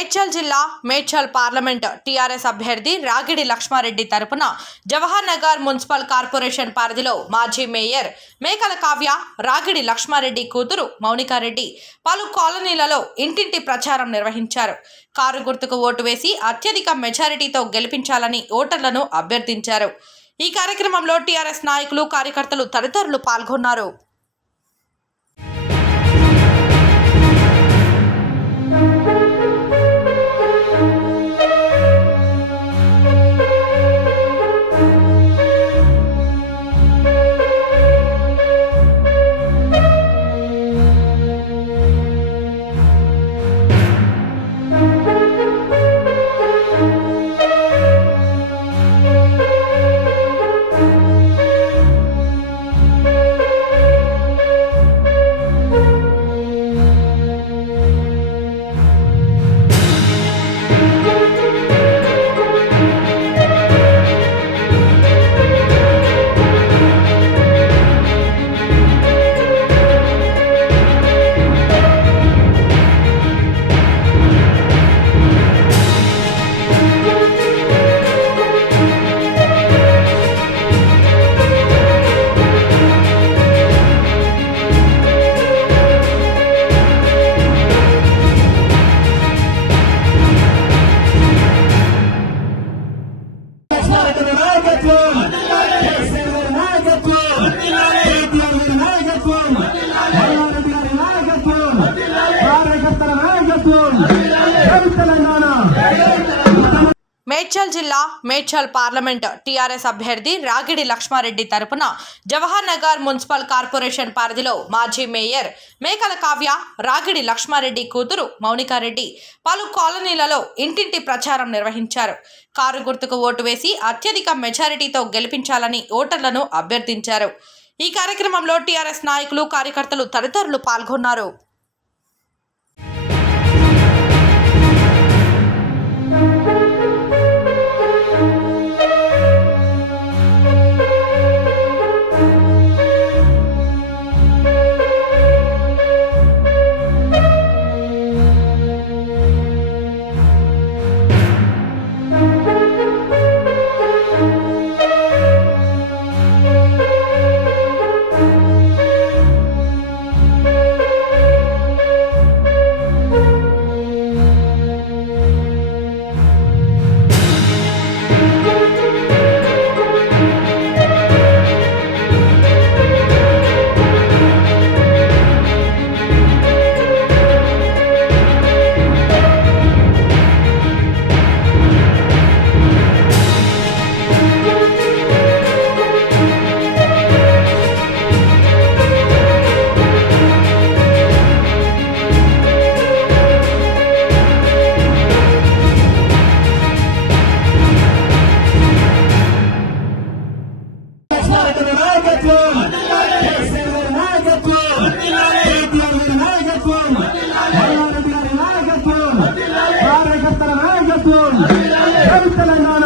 మేడ్చల్ జిల్లా Medchal parliament TRS అభ్యర్థి రాగిడి లక్ష్మారెడ్డి తరపున జవహర్ నగర్ మున్సిపల్ కార్పొరేషన్ పరిధిలో మాజీ మేయర్ మేకల కావ్య, రాగిడి లక్ష్మారెడ్డి కూతురు మౌనికారెడ్డి పలు కాలనీలలో ఇంటింటి ప్రచారం నిర్వహించారు. కారు గుర్తుకు ఓటు వేసి అత్యధిక మెజారిటీతో గెలిపించాలని ఓటర్లను అభ్యర్థించారు. ఈ కార్యక్రమంలో టీఆర్ఎస్ నాయకులు, కార్యకర్తలు తదితరులు పాల్గొన్నారు. మేడ్చల్ జిల్లా మేడ్చల్ పార్లమెంట్ టీఆర్ఎస్ అభ్యర్థి రాగిడి లక్ష్మారెడ్డి తరపున జవహర్ నగర్ మున్సిపల్ కార్పొరేషన్ పరిధిలో మాజీ మేయర్ మేకల కావ్య, రాగిడి లక్ష్మారెడ్డి కూతురు మౌనికారెడ్డి పలు కాలనీలలో ఇంటింటి ప్రచారం నిర్వహించారు. కారు గుర్తుకు ఓటు వేసి అత్యధిక మెజారిటీతో గెలిపించాలని ఓటర్లను అభ్యర్థించారు. ఈ కార్యక్రమంలో టీఆర్ఎస్ నాయకులు, కార్యకర్తలు తదితరులు పాల్గొన్నారు. తెలంగాణ